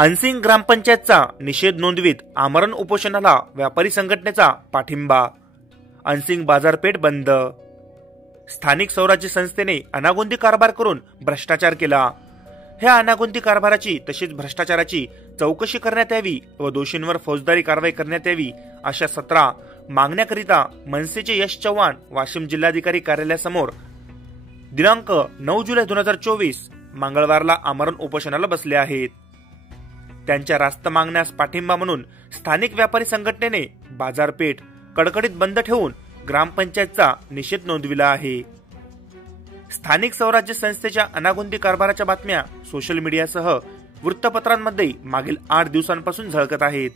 Unseen ग्रामपंचायतचा निषेध नोंदवीत आमरण उपोषणाला व्यापारी संघटनेचा पाठिंबा। अनसिंग बाजारपेठ बंद। स्थानिक स्वराज्य संस्थेने अनागोंदी कारभार करून भ्रष्टाचार केला। ह्या अनागोंदी कारभाराची तसेच भ्रष्टाचाराची चौकशी करण्यात यावी व दोषींवर फौजदारी कारवाई करण्यात यावी अशा 17 मागण्याकरिता मनसेचे यश चव्हाण वाशिम जिल्हाधिकारी कार्यालयासमोर दिनांक 9 जुलै 2024 मंगळवारला आमरण उपोषणाला बसले आहेत। त्यांच्या रास्त मागण्यास पाठिंबा म्हणून स्थानिक व्यापारी संघटनेने बाजारपेठ कडकडीत बंद ठेवून ग्रामपंचायतचा निषेध नोंदविला आहे। स्थानिक स्वराज्य संस्थेच्या अनागोंदी कारभाराच्या बातम्या सोशल मीडियासह वृत्तपत्रांमध्ये मागील 8 दिवसांपासून झळकत आहेत।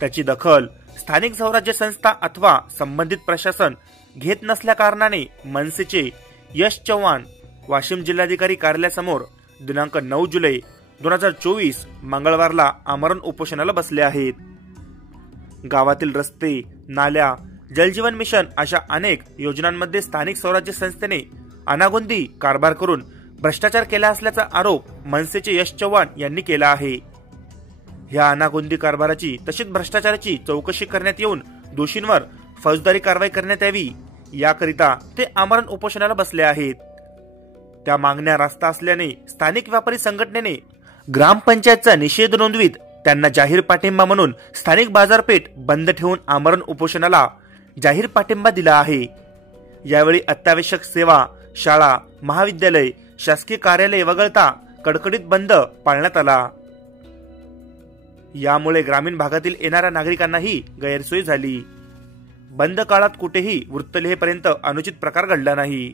त्याची दखल स्थानिक स्वराज्य संस्था अथवा संबंधित प्रशासन घेत नसल्या कारणाने मनसेचे यश चव्हाण वाशिम जिल्हाधिकारी कार्यालयासमोर दिनांक 9 जुलै 2024 मंगळवारला आमरण उपोषणाला बसले आहेत। गावातील रस्ते, नाल्या, जलजीवन मिशन अशा अनेक योजनांमध्ये स्थानिक स्वराज्य संस्थेने अनागोंदी कारभार करून भ्रष्टाचार केला असल्याचा आरोप मनसेचे यश चव्हाण यांनी केला आहे। ह्या अनागोंदी कारभाराची तसेच भ्रष्टाचाराची चौकशी करण्यात येऊन दोषींवर फौजदारी कारवाई करण्यात यावी याकरिता ते आमरण उपोषणाला बसले आहेत। त्या मागण्या रास्त असल्याने स्थानिक व्यापारी संघटनेने ग्रामपंचायतचा निषेध नोंदवीत त्यांना जाहीर पाठिंबा म्हणून स्थानिक बाजारपेठ बंद ठेवून आमरण उपोषणाला जाहीर पाठिंबा दिला आहे। यावेळी अत्यावश्यक सेवा, शाळा, महाविद्यालय, शासकीय कार्यालय वगळता कडकडीत बंद पाळण्यात आला। यामुळे ग्रामीण भागातील येणाऱ्या नागरिकांनाही गैरसोय झाली। बंद काळात कुठेही वृत्त लिहेपर्यंत अनुचित प्रकार घडला नाही।